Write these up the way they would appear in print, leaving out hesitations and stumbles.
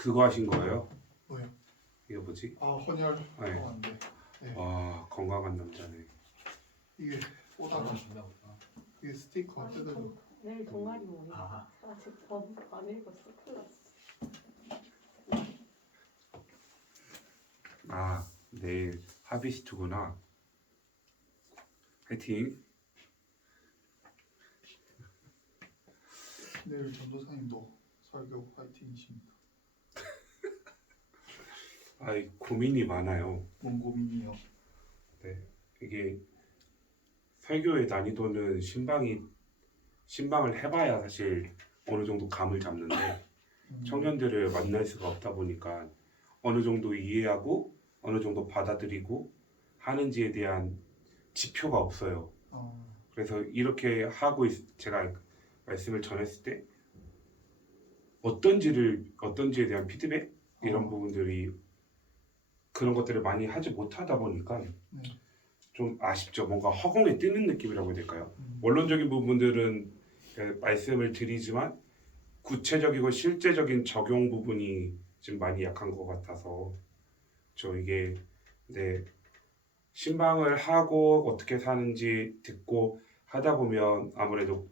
그거 하신 거예요? 뭐요? 이게 뭐지? 헌혈 네. 안 돼. 네. 와, 건강한 남자네. 이게 오다가 이게 스티커 뜯어져. 내일 동아리 모임. 아직 안 읽었어. 큰일 났어. 아, 내일 하비스트구나. 화이팅. 내일 전도사님도 설교 파이팅이십니다. 아이, 고민이 많아요. 뭔 고민이요? 네, 이게 설교의 난이도는 신방을 해봐야 사실 어느 정도 감을 잡는데 청년들을 만날 수가 없다 보니까 어느 정도 이해하고 어느 정도 받아들이고 하는지에 대한 지표가 없어요. 그래서 이렇게 제가 말씀을 전했을 때 어떤지에 대한 피드백 이런 부분들이 그런 것들을 많이 하지 못하다 보니까 좀 아쉽죠. 뭔가 허공에 뜨는 느낌이라고 해야 될까요? 원론적인 부분들은 말씀을 드리지만 구체적이고 실제적인 적용 부분이 좀 많이 약한 것 같아서 이게 신방을 하고 어떻게 사는지 듣고 하다 보면 아무래도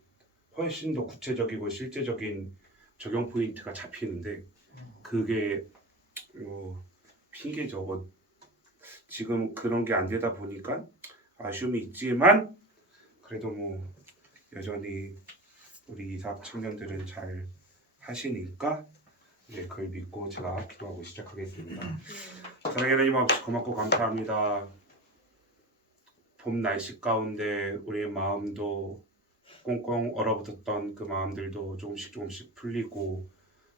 훨씬 더 구체적이고 실제적인 적용 포인트가 잡히는데 그게 핑계죠. 지금 그런 게 안 되다 보니까 아쉬움이 있지만 그래도 여전히 우리 이삭 청년들은 잘 하시니까 그걸 믿고 제가 기도하고 시작하겠습니다. 사랑의 하나님 아버지 고맙고 감사합니다. 봄 날씨 가운데 우리의 마음도 꽁꽁 얼어붙었던 그 마음들도 조금씩 풀리고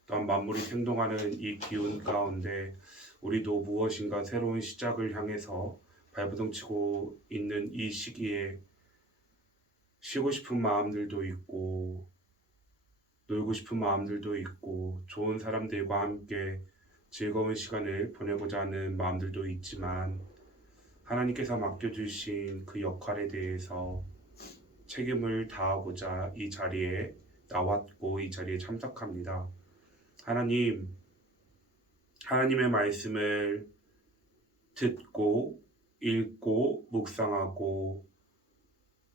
또한 만물이 생동하는 이 기운 가운데 우리도 무엇인가 새로운 시작을 향해서 발버둥 치고 있는 이 시기에 쉬고 싶은 마음들도 있고 놀고 싶은 마음들도 있고 좋은 사람들과 함께 즐거운 시간을 보내고자 하는 마음들도 있지만 하나님께서 맡겨주신 그 역할에 대해서 책임을 다하고자 이 자리에 나왔고 이 자리에 참석합니다. 하나님의 말씀을 듣고 읽고 묵상하고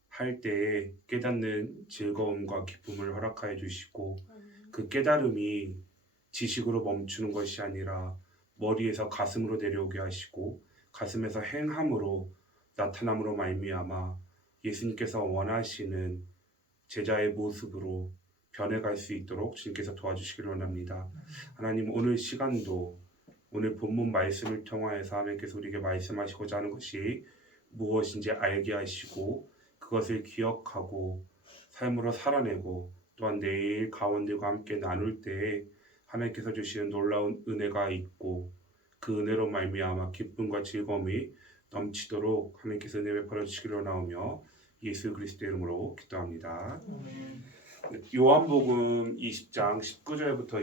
할 때에 깨닫는 즐거움과 기쁨을 허락하여 주시고 그 깨달음이 지식으로 멈추는 것이 아니라 머리에서 가슴으로 내려오게 하시고 가슴에서 행함으로 나타남으로 말미암아 예수님께서 원하시는 제자의 모습으로 변해갈 수 있도록 주님께서 도와주시기를 원합니다. 하나님 오늘 시간도 오늘 본문 말씀을 통하여서 하나님께서 우리에게 말씀하시고자 하는 것이 무엇인지 알게 하시고 그것을 기억하고 삶으로 살아내고 또한 내일 가원들과 함께 나눌 때에 하나님께서 주시는 놀라운 은혜가 있고 그 은혜로 말미암아 기쁨과 즐거움이 넘치도록 하나님께서 은혜 베풀어 주시기로 나오며 예수 그리스도의 이름으로 기도합니다. 요한복음 20장 19절부터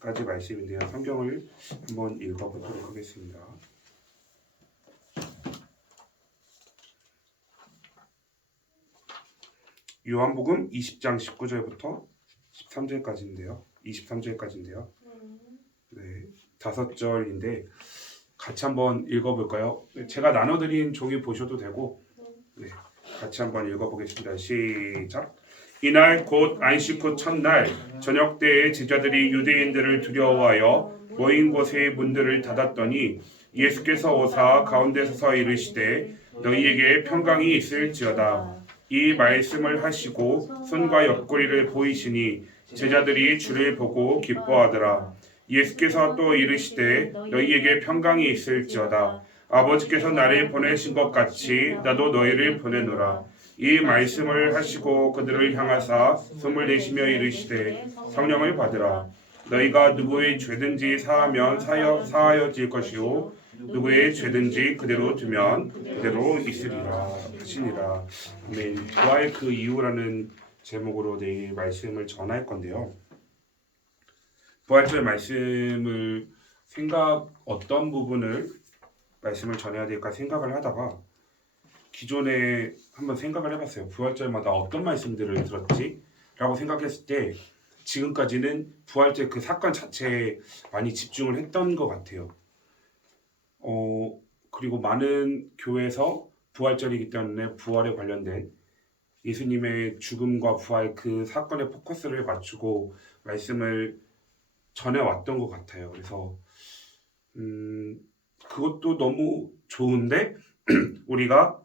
23절까지 말씀인데요. 성경을 한번 읽어보도록 하겠습니다. 요한복음 20장 19절부터 23절까지인데요. 네, 5절인데 같이 한번 읽어볼까요? 제가 나눠드린 종이 보셔도 되고 같이 한번 읽어보겠습니다. 시작. 이날 곧 안식 후 첫날 저녁 때에 제자들이 유대인들을 두려워하여 모인 곳의 문들을 닫았더니 예수께서 오사 가운데 서서 이르시되 너희에게 평강이 있을지어다. 이 말씀을 하시고 손과 옆구리를 보이시니 제자들이 주를 보고 기뻐하더라. 예수께서 또 이르시되 너희에게 평강이 있을지어다. 아버지께서 나를 보내신 것 같이 나도 너희를 보내노라. 이 말씀을 하시고 그들을 향하사 숨을 내쉬며 이르시되 성령을 받으라. 너희가 누구의 죄든지 사하면 사하여질 것이요 누구의 죄든지 그대로 두면 그대로 있으리라 하시니라. 아멘. 부활 그 이유라는 제목으로 내일 말씀을 전할 건데요. 부활절 말씀을 어떤 부분을 말씀을 전해야 될까 생각을 하다가 기존에 한번 생각을 해봤어요. 부활절마다 어떤 말씀들을 들었지? 라고 생각했을 때 지금까지는 부활절 그 사건 자체에 많이 집중을 했던 것 같아요. 그리고 많은 교회에서 부활절이기 때문에 부활에 관련된 예수님의 죽음과 부활 그 사건에 포커스를 맞추고 말씀을 전해왔던 것 같아요. 그래서 그것도 너무 좋은데 우리가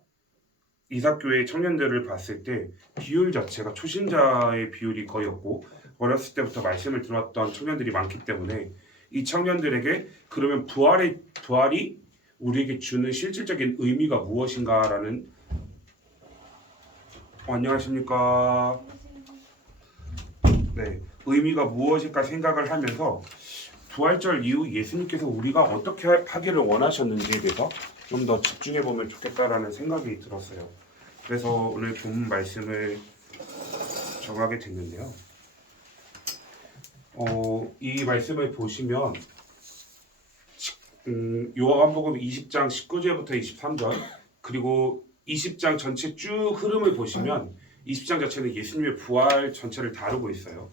이삭교회 청년들을 봤을 때 비율 자체가 초신자의 비율이 거의 없고 어렸을 때부터 말씀을 들었던 청년들이 많기 때문에 이 청년들에게 그러면 부활이 우리에게 주는 실질적인 의미가 무엇인가라는 안녕하십니까? 네, 의미가 무엇일까 생각을 하면서 부활절 이후 예수님께서 우리가 어떻게 하기를 원하셨는지에 대해서 좀 더 집중해 보면 좋겠다라는 생각이 들었어요. 그래서 오늘 본 말씀을 정하게 됐는데요. 이 말씀을 보시면 요한복음 20장 19절부터 23절 그리고 20장 전체 쭉 흐름을 보시면 20장 자체는 예수님의 부활 전체를 다루고 있어요.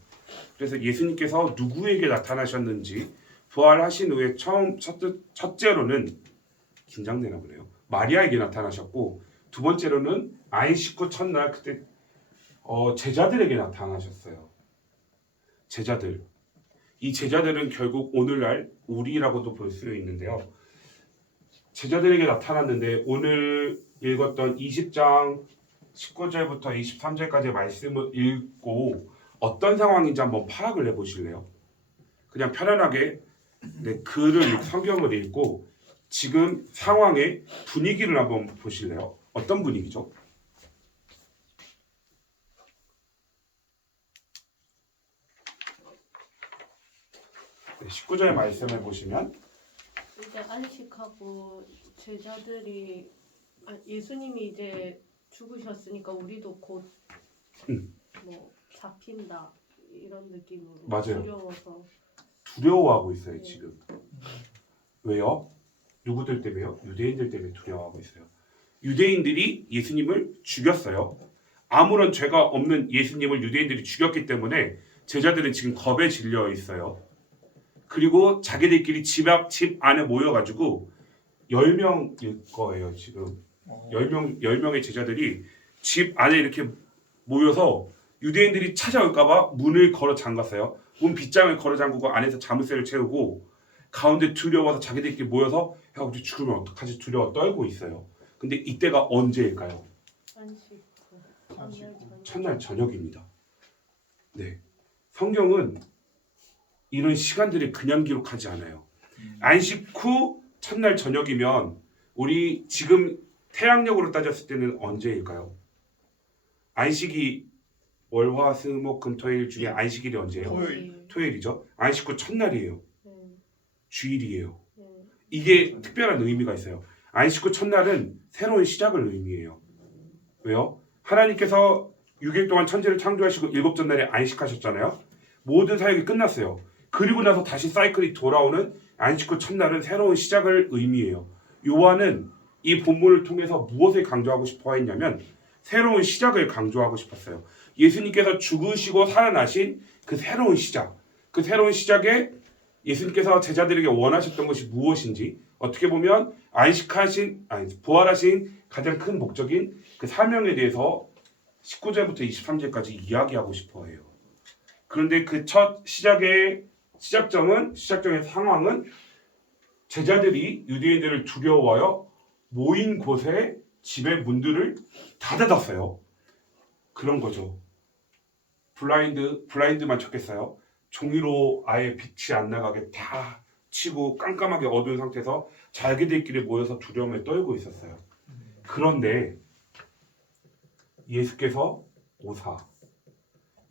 그래서 예수님께서 누구에게 나타나셨는지 부활하신 후에 첫째로는 긴장되나 보네요. 마리아에게 나타나셨고 두 번째로는 안식 후 첫날 그때 제자들에게 나타나셨어요. 제자들. 이 제자들은 결국 오늘날 우리라고도 볼 수 있는데요. 제자들에게 나타났는데 오늘 읽었던 20장 19절부터 23절까지 말씀을 읽고 어떤 상황인지 한번 파악을 해보실래요? 그냥 편안하게 성경을 읽고 지금 상황의 분위기를 한번 보실래요? 어떤 분위기죠? 네, 19절 말씀을 보시면 이제 안식하고 제자들이 예수님이 이제 죽으셨으니까 우리도 곧 뭐 잡힌다 이런 느낌으로 맞아요. 두려워서 두려워하고 있어요. 지금. 왜요? 누구들 때문에요? 유대인들 때문에 두려워하고 있어요. 유대인들이 예수님을 죽였어요. 아무런 죄가 없는 예수님을 유대인들이 죽였기 때문에 제자들은 지금 겁에 질려 있어요. 그리고 자기들끼리 집 안에 모여가지고 10명일 거예요. 지금 10명의 제자들이 집 안에 이렇게 모여서 유대인들이 찾아올까봐 문을 걸어 잠갔어요. 문 빗장을 걸어 잠그고 안에서 자물쇠를 채우고 가운데 두려워서 자기들끼리 모여서 야 우리 죽으면 어떡하지 두려워 떨고 있어요. 근데 이때가 언제일까요? 안식 후 첫날 저녁입니다. 네, 성경은 이런 시간들을 그냥 기록하지 않아요. 안식 후 첫날 저녁이면 우리 지금 태양력으로 따졌을 때는 언제일까요? 안식이 월화수목금토일 중에 안식일이 언제예요? 토요일이죠. 안식 후 첫날이에요. 주일이에요. 이게 특별한 의미가 있어요. 안식 후 첫날은 새로운 시작을 의미해요. 왜요? 하나님께서 6일 동안 천지를 창조하시고 일곱째 날에 안식하셨잖아요. 모든 사역이 끝났어요. 그리고 나서 다시 사이클이 돌아오는 안식 후 첫날은 새로운 시작을 의미해요. 요한은 이 본문을 통해서 무엇을 강조하고 싶어 했냐면 새로운 시작을 강조하고 싶었어요. 예수님께서 죽으시고 살아나신 그 새로운 시작, 그 새로운 시작에 예수님께서 제자들에게 원하셨던 것이 무엇인지 어떻게 보면 부활하신 가장 큰 목적인 그 사명에 대해서 19절부터 23절까지 이야기하고 싶어 해요. 그런데 그 첫 시작의 상황은 제자들이 유대인들을 두려워하여 모인 곳에 집의 문들을 다 닫았어요. 그런 거죠. 블라인드만 쳤겠어요. 종이로 아예 빛이 안 나가게 다 치고 깜깜하게 어두운 상태에서 자기들끼리 모여서 두려움에 떨고 있었어요. 그런데 예수께서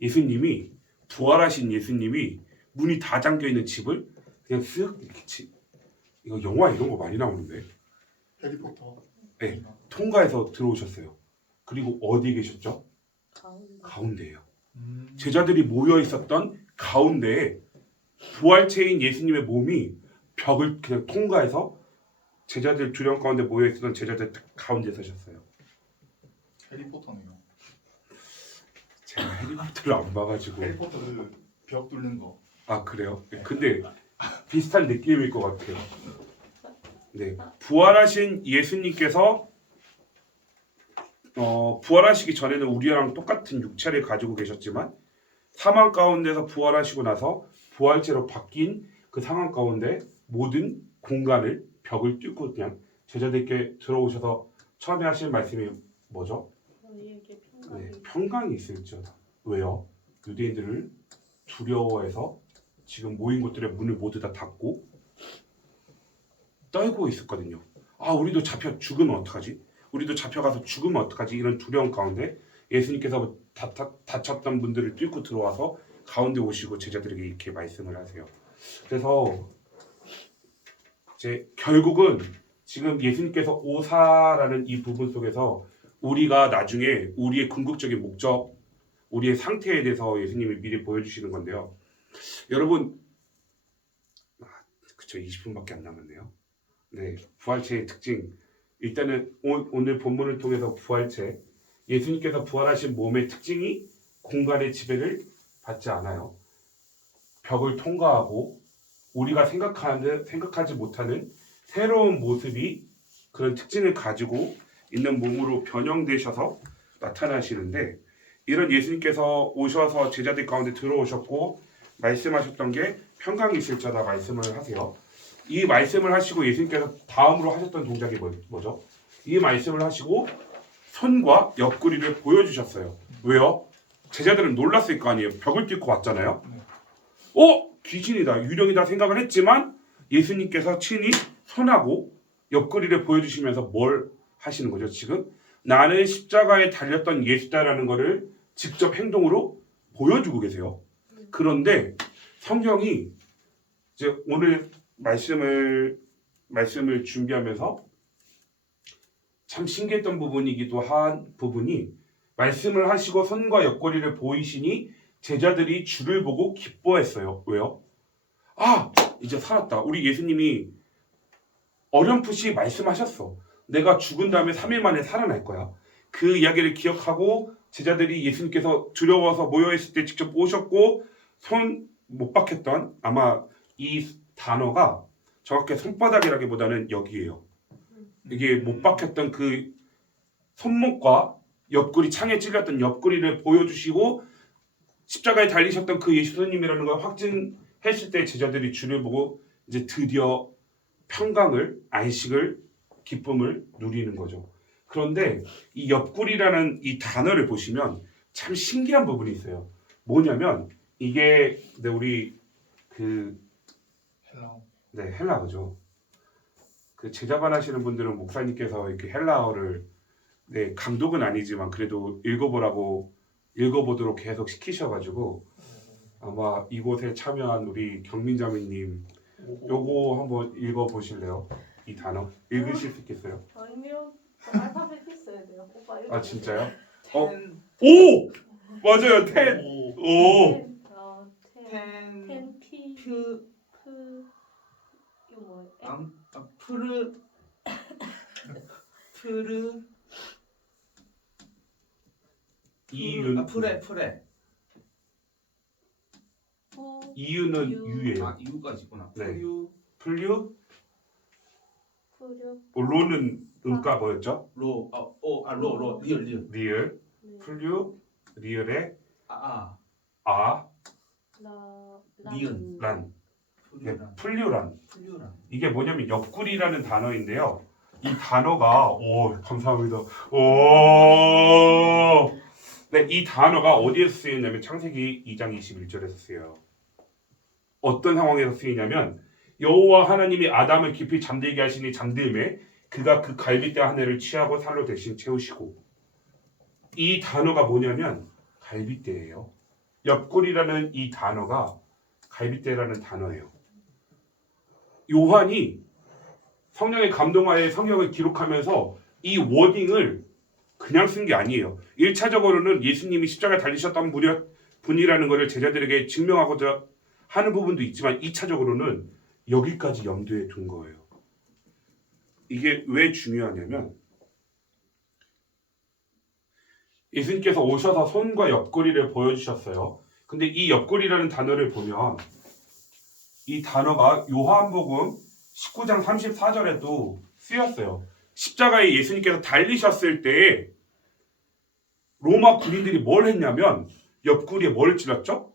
예수님이 부활하신 예수님이 문이 다 잠겨있는 집을 그냥 쓱 이렇게 이거 영화 이런 거 많이 나오는데 해리포터. 네, 통과해서 들어오셨어요. 그리고 어디 계셨죠? 가운데. 가운데예요. 제자들이 모여 있었던 가운데에 부활체인 예수님의 몸이 벽을 그냥 통과해서 제자들 두려움 가운데 모여 있었던 제자들 가운데 서셨어요. 해리포터네요. 제가 해리포터를 안 봐가지고 해리포터 벽 뚫는 거. 아 그래요? 네, 근데 비슷한 느낌일 것 같아요. 네, 부활하신 예수님께서 부활하시기 전에는 우리랑 똑같은 육체를 가지고 계셨지만 사망 가운데서 부활하시고 나서 부활체로 바뀐 그 상황 가운데 모든 공간을 벽을 뚫고 그냥 제자들께 들어오셔서 처음에 하신 말씀이 뭐죠? 저희에게 평강이 네, 평강이 있을지어다. 왜요? 유대인들을 두려워해서 지금 모인 곳들의 문을 모두 다 닫고 떨고 있었거든요. 아, 우리도 잡혀 죽으면 어떡하지? 우리도 잡혀가서 죽으면 어떡하지? 이런 두려움 가운데 예수님께서 다쳤던 분들을 뚫고 들어와서 가운데 오시고 제자들에게 이렇게 말씀을 하세요. 그래서 이제 결국은 지금 예수님께서 오사라는 이 부분 속에서 우리가 나중에 우리의 궁극적인 목적, 우리의 상태에 대해서 예수님이 미리 보여주시는 건데요. 여러분, 그쵸, 20분밖에 안 남았네요. 네, 부활체의 특징. 일단은 오늘 본문을 통해서 부활체, 예수님께서 부활하신 몸의 특징이 공간의 지배를 받지 않아요. 벽을 통과하고 우리가 생각하지 못하는 새로운 모습이 그런 특징을 가지고 있는 몸으로 변형되셔서 나타나시는데, 이런 예수님께서 오셔서 제자들 가운데 들어오셨고 말씀하셨던 게 평강이 있을 자다 말씀을 하세요. 이 말씀을 하시고 예수님께서 다음으로 하셨던 동작이 뭐죠? 이 말씀을 하시고 손과 옆구리를 보여주셨어요. 왜요? 제자들은 놀랐을 거 아니에요. 벽을 뚫고 왔잖아요. 귀신이다, 유령이다 생각을 했지만 예수님께서 친히 손하고 옆구리를 보여주시면서 뭘 하시는 거죠? 지금 나는 십자가에 달렸던 예수다라는 것을 직접 행동으로 보여주고 계세요. 그런데 성경이 이제 오늘 말씀을 준비하면서 참 신기했던 부분이기도 한 부분이, 말씀을 하시고 손과 옆구리를 보이시니 제자들이 주를 보고 기뻐했어요. 왜요? 아, 이제 살았다. 우리 예수님이 어렴풋이 말씀하셨어. 내가 죽은 다음에 3일 만에 살아날 거야. 그 이야기를 기억하고 제자들이 예수님께서 두려워서 모여있을 때 직접 오셨고 손 못 박혔던, 아마 이 단어가 정확히 손바닥이라기보다는 여기에요. 이게 못 박혔던 그 손목과 옆구리, 창에 찔렸던 옆구리를 보여주시고 십자가에 달리셨던 그 예수님이라는 걸 확증했을 때 제자들이 주를 보고 이제 드디어 평강을, 안식을, 기쁨을 누리는 거죠. 그런데 이 옆구리라는 이 단어를 보시면 참 신기한 부분이 있어요. 뭐냐면 이게 우리 헬라어죠. 그 제자반 하시는 분들은 목사님께서 이렇게 헬라어를 감독은 아니지만 그래도 읽어보도록 계속 시키셔가지고 아마 이곳에 참여한 우리 경민자매님 요거 한번 읽어보실래요? 이 단어 읽으실 수 있겠어요? 아니요. 저 알파벳 있어야 돼요. 오빠 이거. 아 진짜요? 텐. 오! 맞아요. 텐. 오. 텐 피 퓨 이거 뭐예요? 푸르 이윤. 프레 이유는 유. 유예요. 이유까지 있구나. 네. 퓨 푸류. 로는 음가 뭐였죠? 로 리을 리을. 네. 풀류 리을의 아 아, 니은. 란. 퓨류란 풀류란. 이게 뭐냐면 옆구리라는 단어인데요. 이 단어가 감사합니다. 네, 이 단어가 어디에서 쓰이냐면 창세기 2장 21절에서 쓰여요. 어떤 상황에서 쓰이냐면 여호와 하나님이 아담을 깊이 잠들게 하시니 잠들매 그가 그 갈빗대 한 해를 취하고 살로 대신 채우시고, 이 단어가 뭐냐면 갈빗대예요. 옆구리라는 이 단어가 갈빗대라는 단어예요. 요한이 성령의 감동하에 성경을 기록하면서 이 워딩을 그냥 쓴 게 아니에요. 1차적으로는 예수님이 십자가에 달리셨던 분이라는 것을 제자들에게 증명하고자 하는 부분도 있지만 2차적으로는 여기까지 염두에 둔 거예요. 이게 왜 중요하냐면 예수님께서 오셔서 손과 옆구리를 보여주셨어요. 근데 이 옆구리라는 단어를 보면 이 단어가 요한복음 19장 34절에도 쓰였어요. 십자가에 예수님께서 달리셨을 때 로마 군인들이 뭘 했냐면 옆구리에 뭘 찔렀죠?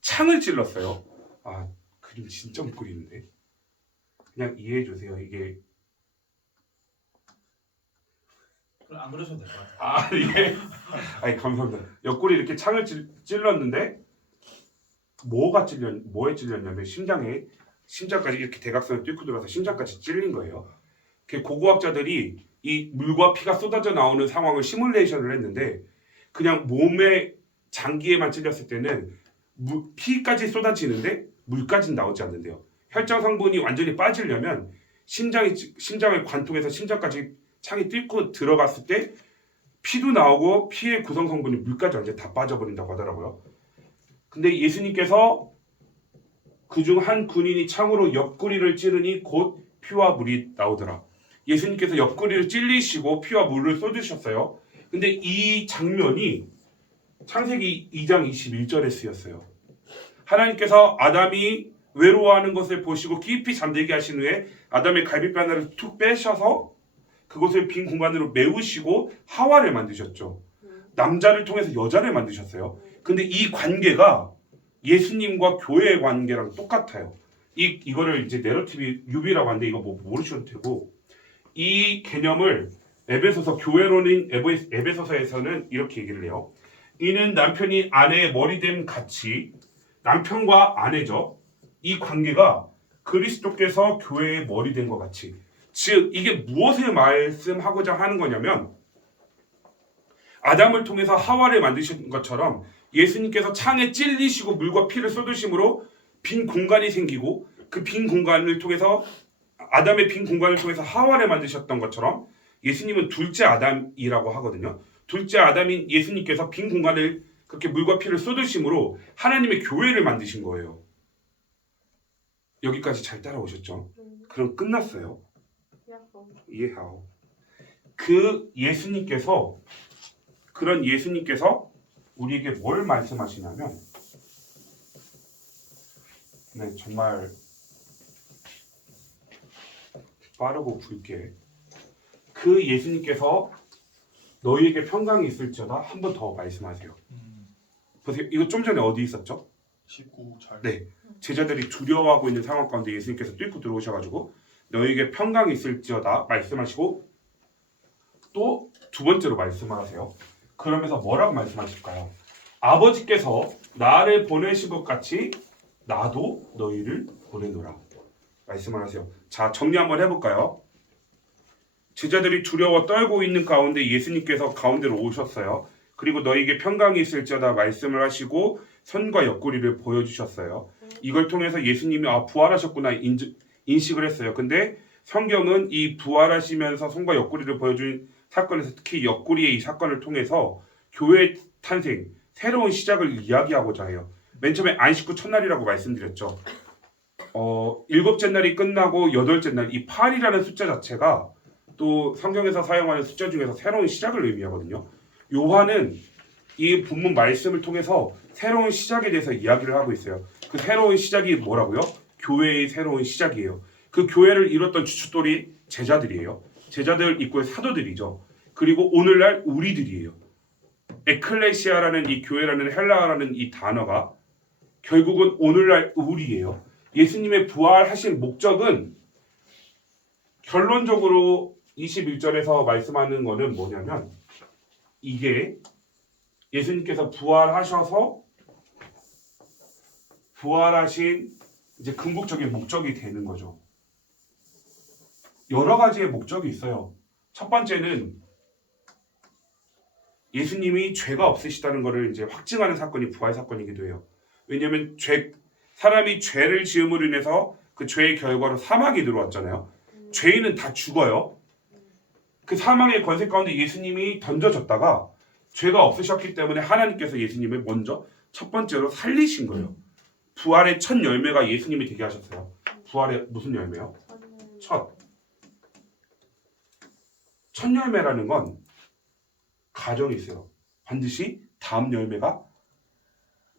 창을 찔렀어요. 아, 그림 진짜 못 그리는데. 그냥 이해해 주세요. 이게 그럼 안 그러셔도 될 것 같아요. 아 이게 아니 감사합니다. 옆구리 이렇게 창을 찔렀는데 뭐에 찔렸냐면 심장까지 이렇게 대각선을 뚫고 들어서 심장까지 찔린 거예요. 고고학자들이 이 물과 피가 쏟아져 나오는 상황을 시뮬레이션을 했는데 그냥 몸의 장기에만 찔렸을 때는 피까지 쏟아지는데 물까지는 나오지 않는데요. 혈장 성분이 완전히 빠지려면 심장을 관통해서 심장까지 창이 뚫고 들어갔을 때 피도 나오고 피의 구성 성분이 물까지 완전히 다 빠져버린다고 하더라고요. 근데 예수님께서 그중 한 군인이 창으로 옆구리를 찌르니 곧 피와 물이 나오더라. 예수님께서 옆구리를 찔리시고 피와 물을 쏟으셨어요. 근데 이 장면이 창세기 2장 21절에 쓰였어요. 하나님께서 아담이 외로워하는 것을 보시고 깊이 잠들게 하신 후에 아담의 갈비뼈 하나를 툭 빼셔서 그곳을 빈 공간으로 메우시고 하와를 만드셨죠. 남자를 통해서 여자를 만드셨어요. 근데 이 관계가 예수님과 교회의 관계랑 똑같아요. 이거를 이제 내러티브 유비라고 하는데 이거 뭐 모르셔도 되고 이 개념을 에베소서 교회론인 에베소서에서는 이렇게 얘기를 해요. 이는 남편이 아내의 머리됨 같이 남편과 아내죠. 이 관계가 그리스도께서 교회의 머리된 것 같이 즉 이게 무엇을 말씀하고자 하는 거냐면 아담을 통해서 하와를 만드신 것처럼 예수님께서 창에 찔리시고 물과 피를 쏟으심으로 빈 공간이 생기고 그 빈 공간을 통해서 아담의 빈 공간을 통해서 하와를 만드셨던 것처럼 예수님은 둘째 아담이라고 하거든요. 둘째 아담인 예수님께서 빈 공간을 그렇게 물과 피를 쏟으심으로 하나님의 교회를 만드신 거예요. 여기까지 잘 따라오셨죠? 그럼 끝났어요. 이해하오. 그런 예수님께서 우리에게 뭘 말씀하시냐면 네, 정말 빠르고 굵게 그 예수님께서 너희에게 평강이 있을지어다 한 번 더 말씀하세요. 보세요. 이거 좀 전에 어디 있었죠? 19절. 네. 제자들이 두려워하고 있는 상황 가운데 예수님께서 뚫고 들어오셔가지고 너희에게 평강이 있을지어다 말씀하시고 또 두 번째로 말씀을 하세요. 그러면서 뭐라고 말씀하실까요? 아버지께서 나를 보내신 것 같이 나도 너희를 보내노라 말씀을 하세요. 자, 정리 한번 해볼까요? 제자들이 두려워 떨고 있는 가운데 예수님께서 가운데로 오셨어요. 그리고 너희에게 평강이 있을지어다 말씀을 하시고 손과 옆구리를 보여주셨어요. 이걸 통해서 예수님이 부활하셨구나 인식을 했어요. 근데 성경은 이 부활하시면서 손과 옆구리를 보여준 사건에서 특히 옆구리의 이 사건을 통해서 교회의 탄생, 새로운 시작을 이야기하고자 해요. 맨 처음에 안식 후 첫날이라고 말씀드렸죠. 일곱째 날이 끝나고 여덟째 날, 이 8이라는 숫자 자체가 또 성경에서 사용하는 숫자 중에서 새로운 시작을 의미하거든요. 요한은 이 본문 말씀을 통해서 새로운 시작에 대해서 이야기를 하고 있어요. 그 새로운 시작이 뭐라고요? 교회의 새로운 시작이에요. 그 교회를 이뤘던 주춧돌이 제자들이에요. 제자들 입구의 사도들이죠. 그리고 오늘날 우리들이에요. 에클레시아라는 이 교회라는 헬라어라는 이 단어가 결국은 오늘날 우리예요. 예수님의 부활하신 목적은 결론적으로 21절에서 말씀하는 거는 뭐냐면 이게 예수님께서 부활하신 이제 궁극적인 목적이 되는 거죠. 여러 가지의 목적이 있어요. 첫 번째는 예수님이 죄가 없으시다는 것을 이제 확증하는 사건이 부활 사건이기도 해요. 왜냐하면 사람이 죄를 지음으로 인해서 그 죄의 결과로 사망이 들어왔잖아요. 죄인은 다 죽어요. 그 사망의 권세 가운데 예수님이 던져졌다가 죄가 없으셨기 때문에 하나님께서 예수님을 먼저 첫 번째로 살리신 거예요. 부활의 첫 열매가 예수님이 되게 하셨어요. 부활의 무슨 열매요? 첫 열매라는 건 가정이 있어요. 반드시 다음 열매가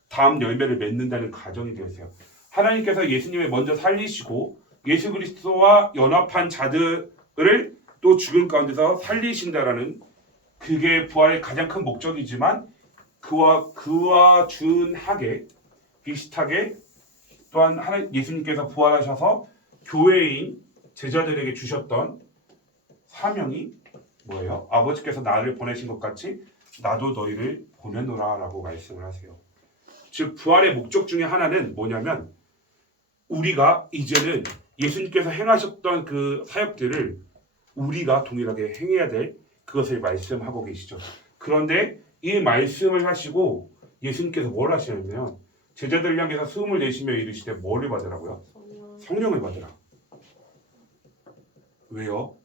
다음 열매를 맺는다는 가정이 되었어요. 하나님께서 예수님을 먼저 살리시고 예수 그리스도와 연합한 자들을 또 죽음 가운데서 살리신다라는 그게 부활의 가장 큰 목적이지만 그와 준하게 비슷하게 또한 예수님께서 부활하셔서 교회인 제자들에게 주셨던 사명이 뭐예요? 아버지께서 나를 보내신 것 같이 나도 너희를 보내노라라고 말씀을 하세요. 즉 부활의 목적 중에 하나는 뭐냐면 우리가 이제는 예수님께서 행하셨던 그 사역들을 우리가 동일하게 행해야 될 그것을 말씀하고 계시죠. 그런데 이 말씀을 하시고 예수님께서 뭘 하시냐면 제자들 향해서 숨을 내쉬며 이르시되 뭐를 받으라고요? 성령을 받으라. 왜요?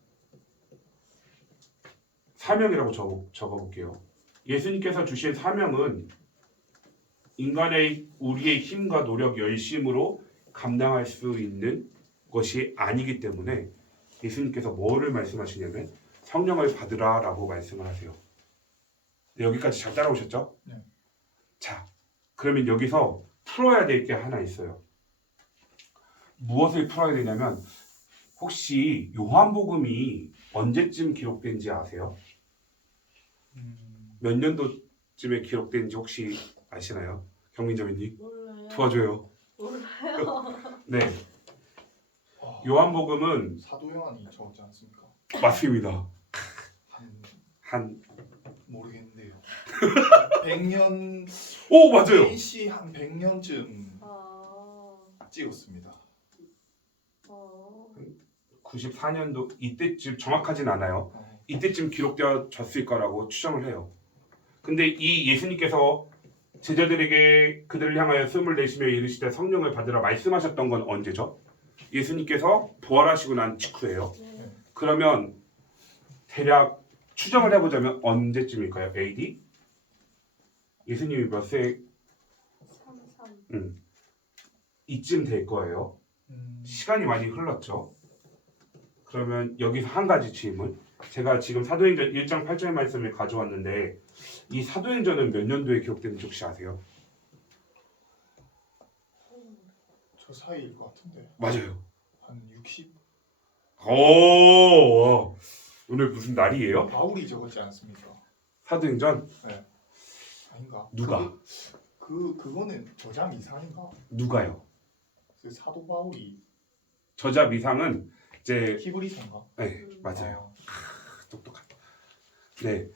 사명이라고 적어볼게요. 예수님께서 주신 사명은 인간의 우리의 힘과 노력, 열심으로 감당할 수 있는 것이 아니기 때문에 예수님께서 뭐를 말씀하시냐면 성령을 받으라라고 말씀을 하세요. 네, 여기까지 잘 따라오셨죠? 네. 자, 그러면 여기서 풀어야 될 게 하나 있어요. 무엇을 풀어야 되냐면 혹시 요한복음이 언제쯤 기록된지 아세요? 몇 년도쯤에 기록된지 혹시 아시나요? 경민점이님 몰라요. 도와줘요. 몰라요. 네, 와, 요한복음은 사도 요한이 적었지 않습니까? 맞습니다. 한 한 모르겠는데요. 100년 오 맞아요. BC 한 100년쯤 아, 찍었습니다. 94년도 이때쯤 정확하진 않아요. 이때쯤 기록되어졌을 거라고 추정을 해요. 근데 이 예수님께서 제자들에게 그들을 향하여 숨을 내쉬며 이르시되 성령을 받으라 말씀하셨던 건 언제죠? 예수님께서 부활하시고 난 직후예요. 네. 그러면 대략 추정을 해보자면 언제쯤일까요? AD? 예수님이 몇 세? 33. 이쯤 될 거예요. 시간이 많이 흘렀죠. 그러면 여기서 한 가지 질문. 제가 지금 사도행전 1장 8절 말씀을 가져왔는데 이 사도행전은 몇 년도에 기록되는지 혹시 아세요? 저 사이일 것 같은데 맞아요. 한 60? 오, 오늘 무슨 날이에요? 바울이 적었지 않습니까? 사도행전 아닌가? 누가? 그거는 저자 미상인가? 누가요? 그 사도 바울이 저자 미상은 이제 히브리서인가? 네 맞아요. 아, 똑똑하다. 네.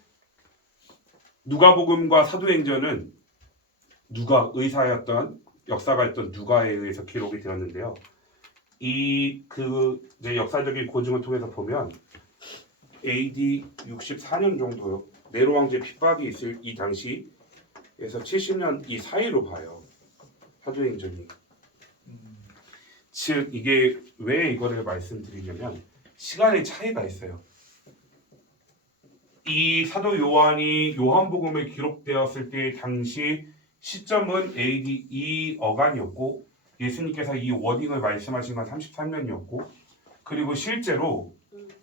누가복음과 사도행전은 누가 의사였던 역사가였던 누가에 의해서 기록이 되었는데요. 이제 역사적인 고증을 통해서 보면 AD 64년 정도 네로 왕제 핍박이 있을 이 당시에서 70년 이 사이로 봐요. 사도행전이. 즉 이게 왜 이거를 말씀드리냐면 시간의 차이가 있어요. 이 사도 요한이 요한복음에 기록되었을 때 당시 시점은 AD 2어간이었고 예수님께서 이 워딩을 말씀하신 건 33년이었고 그리고 실제로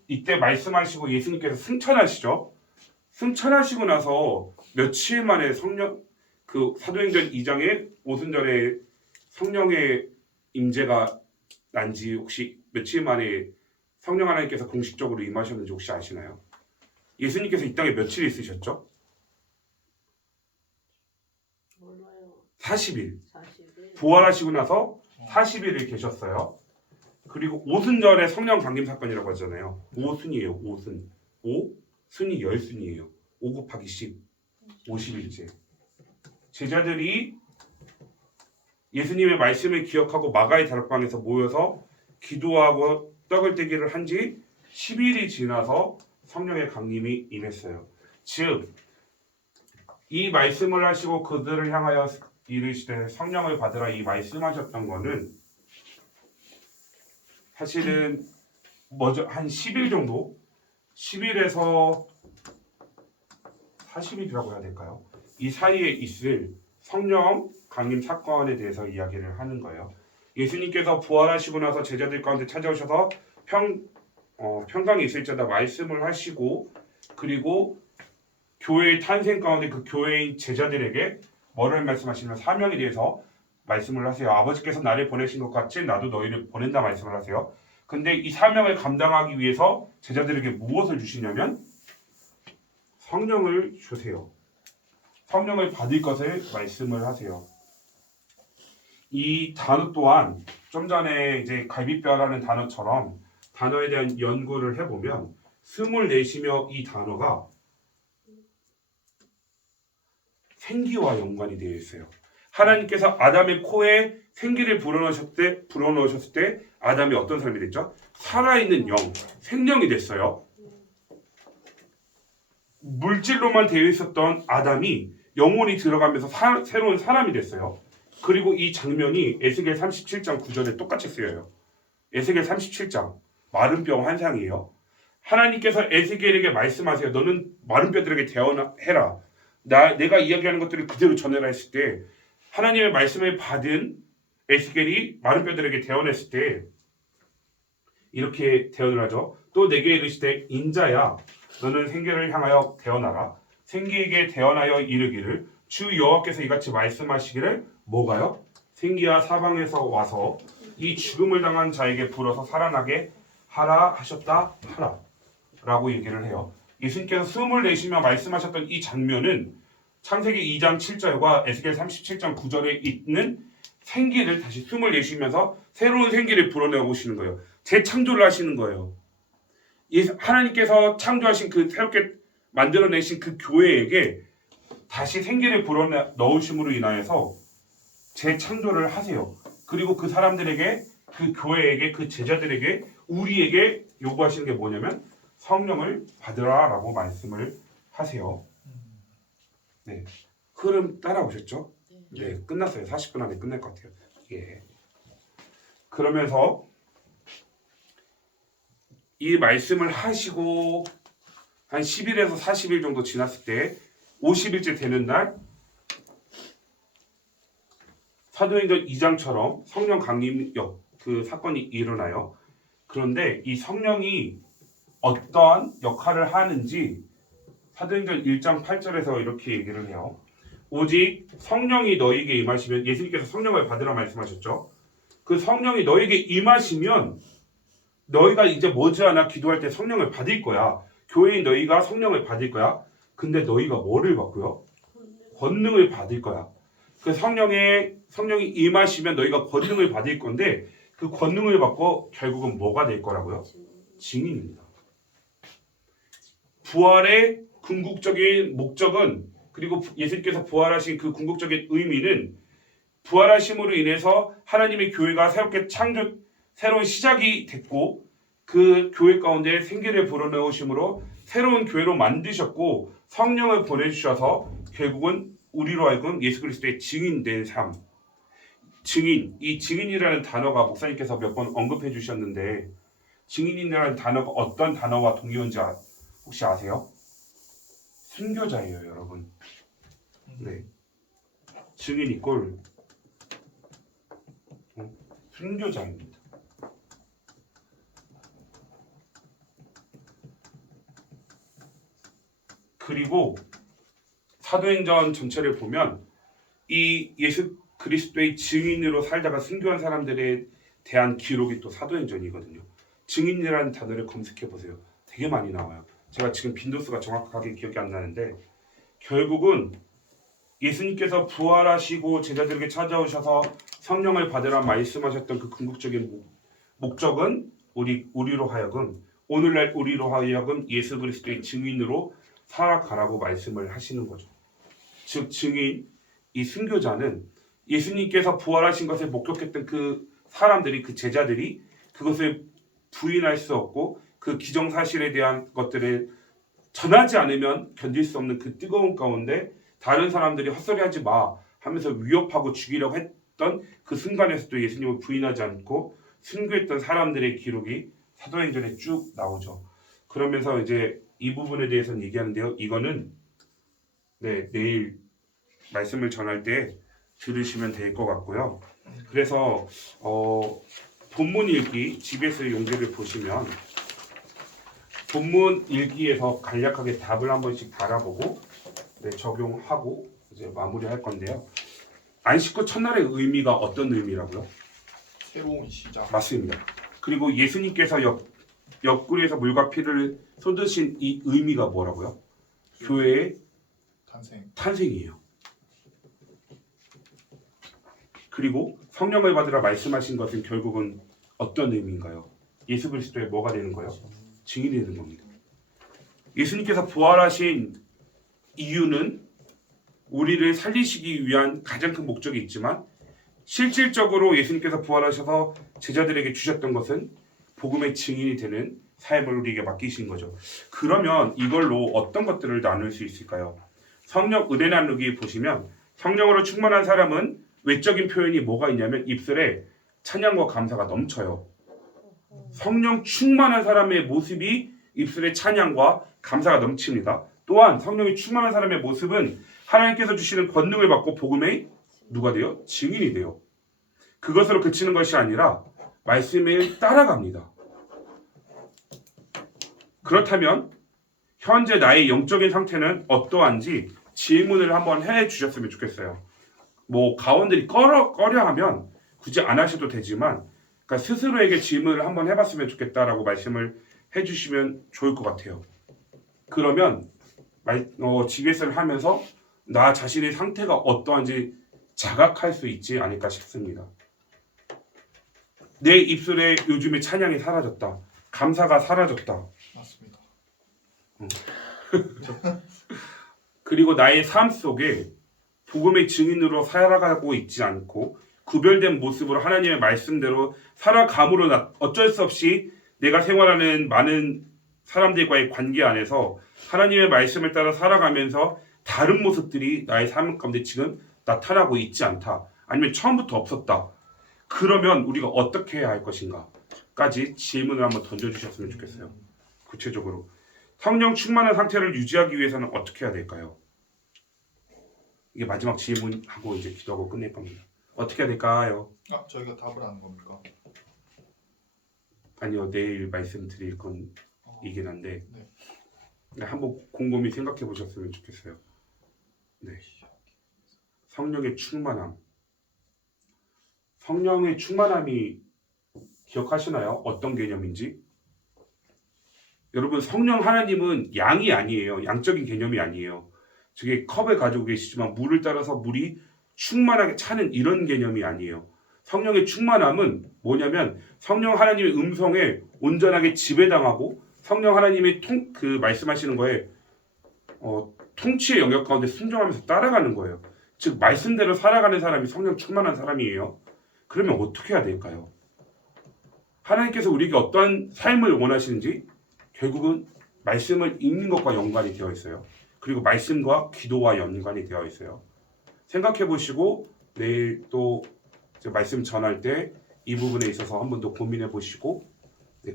이때 말씀하시고 예수님께서 승천하시죠. 승천하시고 나서 며칠 만에 성령 그 사도행전 2장에 오순절에 성령의 임재가 난지 혹시 며칠 만에 성령 하나님께서 공식적으로 임하셨는지 혹시 아시나요? 예수님께서 이 땅에 며칠 있으셨죠? 몰라요. 40일. 40일. 부활하시고 나서 40일을 계셨어요. 그리고 오순절에 성령 강림 사건이라고 하잖아요. 오순이에요. 오순. 오순이 열순이에요. 5 곱하기 10. 50일째. 제자들이 예수님의 말씀을 기억하고 마가의 다락방에서 모여서 기도하고 떡을 떼기를 한 지 10일이 지나서 성령의 강림이 임했어요. 즉, 이 말씀을 하시고 그들을 향하여 이르시되 성령을 받으라 이 말씀하셨던 거는 사실은 먼저 한 10일 정도 10일에서 40일이라고 해야 될까요? 이 사이에 있을 성령 강림 사건에 대해서 이야기를 하는 거예요. 예수님께서 부활하시고 나서 제자들 가운데 찾아오셔서 평강이 있을 자다 말씀을 하시고 그리고 교회의 탄생 가운데 그 교회인 제자들에게 뭐를 말씀하시면 사명에 대해서 말씀을 하세요. 아버지께서 나를 보내신 것 같이 나도 너희를 보낸다 말씀을 하세요. 근데 이 사명을 감당하기 위해서 제자들에게 무엇을 주시냐면 성령을 주세요. 성령을 받을 것을 말씀을 하세요. 이 단어 또한 좀 전에 이제 갈비뼈라는 단어처럼 단어에 대한 연구를 해보면 숨을 내쉬며 이 단어가 생기와 연관이 되어 있어요. 하나님께서 아담의 코에 생기를 불어넣으셨을 때 아담이 어떤 사람이 됐죠? 살아있는 영, 생명이 됐어요. 물질로만 되어 있었던 아담이 영혼이 들어가면서 새로운 사람이 됐어요. 그리고 이 장면이 에스겔 37장 9절에 똑같이 쓰여요. 에스겔 37장 마른 뼈 환상이에요. 하나님께서 에스겔에게 말씀하세요. 너는 마른 뼈들에게 대언해라. 내가 이야기하는 것들을 그대로 전해라 했을 때 하나님의 말씀을 받은 에스겔이 마른 뼈들에게 대언했을 때 이렇게 대언을 하죠. 또 내게 이르시되 인자야 너는 생기를 향하여 대언하라. 생기에게 대언하여 이르기를 주 여호와께서 이같이 말씀하시기를 뭐가요? 생기야 사방에서 와서 이 죽음을 당한 자에게 불어서 살아나게 하라 하셨다 하라 라고 얘기를 해요. 예수님께서 숨을 내쉬며 말씀하셨던 이 장면은 창세기 2장 7절과 에스겔 37장 9절에 있는 생기를 다시 숨을 내쉬면서 새로운 생기를 불어내오시는 거예요. 재창조를 하시는 거예요. 하나님께서 창조하신 그 새롭게 만들어내신 그 교회에게 다시 생기를 불어넣으심으로 인하여서 재창조를 하세요. 그리고 그 사람들에게 그 교회에게 그 제자들에게 우리에게 요구하시는 게 뭐냐면 성령을 받으라라고 말씀을 하세요. 네, 흐름 따라오셨죠? 네, 끝났어요. 40분 안에 끝날 것 같아요. 예. 그러면서 이 말씀을 하시고 한 10일에서 40일 정도 지났을 때 50일째 되는 날 사도행전 2장처럼 성령 강림 그 사건이 일어나요. 그런데 이 성령이 어떠한 역할을 하는지 사도행전 1장 8절에서 이렇게 얘기를 해요. 오직 성령이 너희에게 임하시면 예수님께서 성령을 받으라 말씀하셨죠. 그 성령이 너희에게 임하시면 너희가 이제 머지않아 기도할 때 성령을 받을 거야. 교회인 너희가 성령을 받을 거야. 근데 너희가 뭐를 받고요? 권능을 받을 거야. 그 성령이 임하시면 너희가 권능을 받을 건데 그 권능을 받고 결국은 뭐가 될 거라고요? 증인입니다. 부활의 궁극적인 목적은 그리고 예수님께서 부활하신 그 궁극적인 의미는 부활하심으로 인해서 하나님의 교회가 새롭게 새로운 시작이 됐고 그 교회 가운데 생기를 불어넣으심으로 새로운 교회로 만드셨고 성령을 보내주셔서 결국은 우리로 하여금 예수 그리스도의 증인된 삶. 증인, 이 증인이라는 단어가 목사님께서 몇 번 언급해 주셨는데 증인이라는 단어가 어떤 단어와 동의어인지 혹시 아세요? 순교자예요, 여러분. 네, 증인 이꼴 순교자입니다. 그리고 사도행전 전체를 보면 이 예수 그리스도의 증인으로 살다가 순교한 사람들에 대한 기록이 또 사도행전이거든요. 증인이라는 단어를 검색해 보세요. 되게 많이 나와요. 제가 지금 빈도수가 정확하게 기억이 안 나는데 결국은 예수님께서 부활하시고 제자들에게 찾아오셔서 성령을 받으라 말씀하셨던 그 궁극적인 목적은 우리로 하여금 오늘날 우리로 하여금 예수 그리스도의 증인으로 살아가라고 말씀을 하시는 거죠. 즉 증인, 이 순교자는 예수님께서 부활하신 것을 목격했던 그 사람들이 그 제자들이 그것을 부인할 수 없고 그 기정사실에 대한 것들을 전하지 않으면 견딜 수 없는 그 뜨거운 가운데 다른 사람들이 헛소리하지 마 하면서 위협하고 죽이려고 했던 그 순간에서도 예수님을 부인하지 않고 순교했던 사람들의 기록이 사도행전에 쭉 나오죠. 그러면서 이제 이 부분에 대해서는 얘기하는데요. 이거는 내일 말씀을 전할 때 들으시면 될 것 같고요. 그래서 본문 읽기 집에서 용기를 보시면 본문 읽기에서 간략하게 답을 한 번씩 달아보고 적용하고 이제 이제 마무리할 건데요. 안식 후 첫날의 의미가 어떤 의미라고요? 새로운 시작. 맞습니다. 그리고 예수님께서 옆구리에서 물과 피를 쏟으신 이 의미가 뭐라고요? 교회의 탄생. 탄생이에요. 그리고 성령을 받으라 말씀하신 것은 결국은 어떤 의미인가요? 예수 그리스도의 뭐가 되는 거예요? 증인이 되는 겁니다. 예수님께서 부활하신 이유는 우리를 살리시기 위한 가장 큰 목적이 있지만 실질적으로 예수님께서 부활하셔서 제자들에게 주셨던 것은 복음의 증인이 되는 삶을 우리에게 맡기신 거죠. 그러면 이걸로 어떤 것들을 나눌 수 있을까요? 성령 은혜 나누기 보시면 성령으로 충만한 사람은 외적인 표현이 뭐가 있냐면 입술에 찬양과 감사가 넘쳐요. 성령 충만한 사람의 모습이 입술에 찬양과 감사가 넘칩니다. 또한 성령이 충만한 사람의 모습은 하나님께서 주시는 권능을 받고 복음의 누가 돼요? 증인이 돼요. 그것으로 그치는 것이 아니라 말씀을 따라갑니다. 그렇다면 현재 나의 영적인 상태는 어떠한지 질문을 한번 해 주셨으면 좋겠어요. 뭐 가원들이 꺼려하면 굳이 안 하셔도 되지만 그러니까 스스로에게 질문을 한번 해봤으면 좋겠다라고 말씀을 해주시면 좋을 것 같아요. 그러면 GBS를 하면서 나 자신의 상태가 어떠한지 자각할 수 있지 않을까 싶습니다. 내 입술에 요즘에 찬양이 사라졌다. 감사가 사라졌다. 맞습니다. 그리고 나의 삶 속에 복음의 증인으로 살아가고 있지 않고 구별된 모습으로 하나님의 말씀대로 살아감으로 어쩔 수 없이 내가 생활하는 많은 사람들과의 관계 안에서 하나님의 말씀을 따라 살아가면서 다른 모습들이 나의 삶 가운데 지금 나타나고 있지 않다. 아니면 처음부터 없었다. 그러면 우리가 어떻게 해야 할 것인가까지 질문을 한번 던져주셨으면 좋겠어요. 구체적으로 성령 충만한 상태를 유지하기 위해서는 어떻게 해야 될까요? 이게 마지막 질문하고 이제 기도하고 끝낼 겁니다. 어떻게 해야 될까요? 저희가 답을 하는 겁니까? 아니요, 내일 말씀드릴 건 이긴 한데 네. 한번 곰곰이 생각해 보셨으면 좋겠어요. 네. 성령의 충만함. 성령의 충만함이 기억하시나요? 어떤 개념인지? 여러분, 성령 하나님은 양이 아니에요. 양적인 개념이 아니에요. 저게 컵을 가지고 계시지만 물을 따라서 물이 충만하게 차는 이런 개념이 아니에요. 성령의 충만함은 뭐냐면 성령 하나님의 음성에 온전하게 지배당하고 성령 하나님의 말씀하시는 거에 통치의 영역 가운데 순종하면서 따라가는 거예요. 즉 말씀대로 살아가는 사람이 성령 충만한 사람이에요. 그러면 어떻게 해야 될까요? 하나님께서 우리에게 어떠한 삶을 원하시는지 결국은 말씀을 읽는 것과 연관이 되어 있어요. 그리고 말씀과 기도와 연관이 되어 있어요. 생각해 보시고 내일 또 말씀 전할 때 이 부분에 있어서 한 번 더 고민해 보시고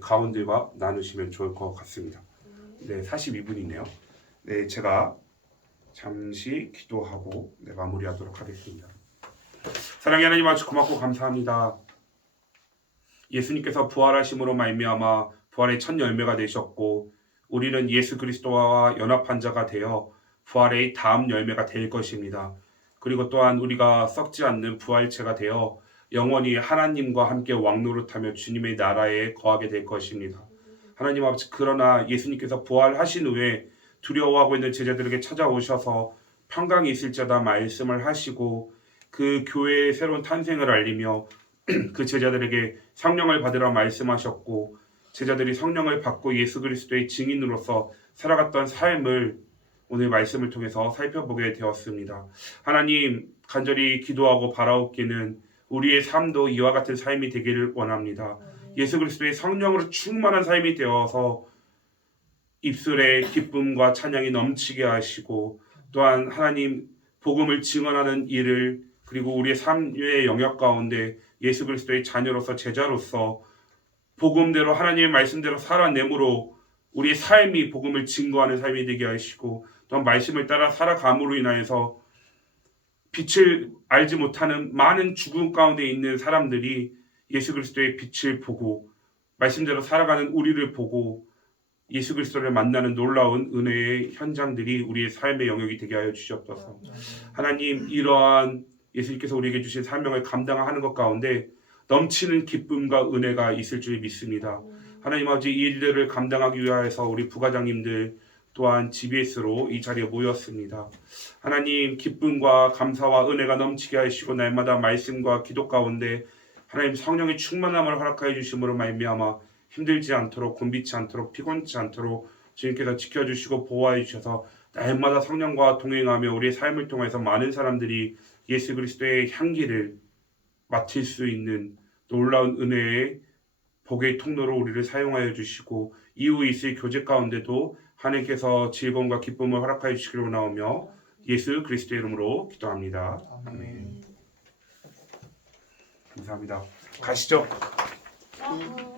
가원들과 나누시면 좋을 것 같습니다. 네, 42분이네요. 네, 제가 잠시 기도하고 마무리하도록 하겠습니다. 사랑의 하나님 아버지 고맙고 감사합니다. 예수님께서 부활하심으로 말미암아 부활의 첫 열매가 되셨고 우리는 예수 그리스도와 연합한 자가 되어 부활의 다음 열매가 될 것입니다. 그리고 또한 우리가 썩지 않는 부활체가 되어 영원히 하나님과 함께 왕노릇하며 주님의 나라에 거하게 될 것입니다. 하나님 아버지, 그러나 예수님께서 부활하신 후에 두려워하고 있는 제자들에게 찾아오셔서 평강이 있을 자다 말씀을 하시고 그 교회의 새로운 탄생을 알리며 그 제자들에게 성령을 받으라 말씀하셨고 제자들이 성령을 받고 예수 그리스도의 증인으로서 살아갔던 삶을 오늘 말씀을 통해서 살펴보게 되었습니다. 하나님, 간절히 기도하고 바라옵기는 우리의 삶도 이와 같은 삶이 되기를 원합니다. 예수 그리스도의 성령으로 충만한 삶이 되어서 입술에 기쁨과 찬양이 넘치게 하시고 또한 하나님 복음을 증언하는 일을 그리고 우리의 삶의 영역 가운데 예수 그리스도의 자녀로서 제자로서 복음대로 하나님의 말씀대로 살아내므로 우리의 삶이 복음을 증거하는 삶이 되게 하시고 또한 말씀을 따라 살아감으로 인하여서 빛을 알지 못하는 많은 죽음 가운데 있는 사람들이 예수 그리스도의 빛을 보고 말씀대로 살아가는 우리를 보고 예수 그리스도를 만나는 놀라운 은혜의 현장들이 우리의 삶의 영역이 되게 하여 주시옵소서. 하나님, 이러한 예수님께서 우리에게 주신 사명을 감당하는 것 가운데 넘치는 기쁨과 은혜가 있을 줄 믿습니다. 하나님 아버지, 이 일들을 감당하기 위하여서 우리 부과장님들 또한 GBS로 이 자리에 모였습니다. 하나님, 기쁨과 감사와 은혜가 넘치게 하시고 날마다 말씀과 기도 가운데 하나님 성령의 충만함을 허락하여 주심으로 말미암아 힘들지 않도록, 곤비치 않도록, 피곤치 않도록 주님께서 지켜주시고 보호하여 주셔서 날마다 성령과 동행하며 우리의 삶을 통해서 많은 사람들이 예수 그리스도의 향기를 맡을 수 있는 놀라운 은혜의 복의 통로로 우리를 사용하여 주시고 이후 있을 교제 가운데도 하나님께서 즐거움과 기쁨을 허락하여 주시기로 나오며 예수 그리스도의 이름으로 기도합니다. 아멘. 감사합니다. 가시죠. 아,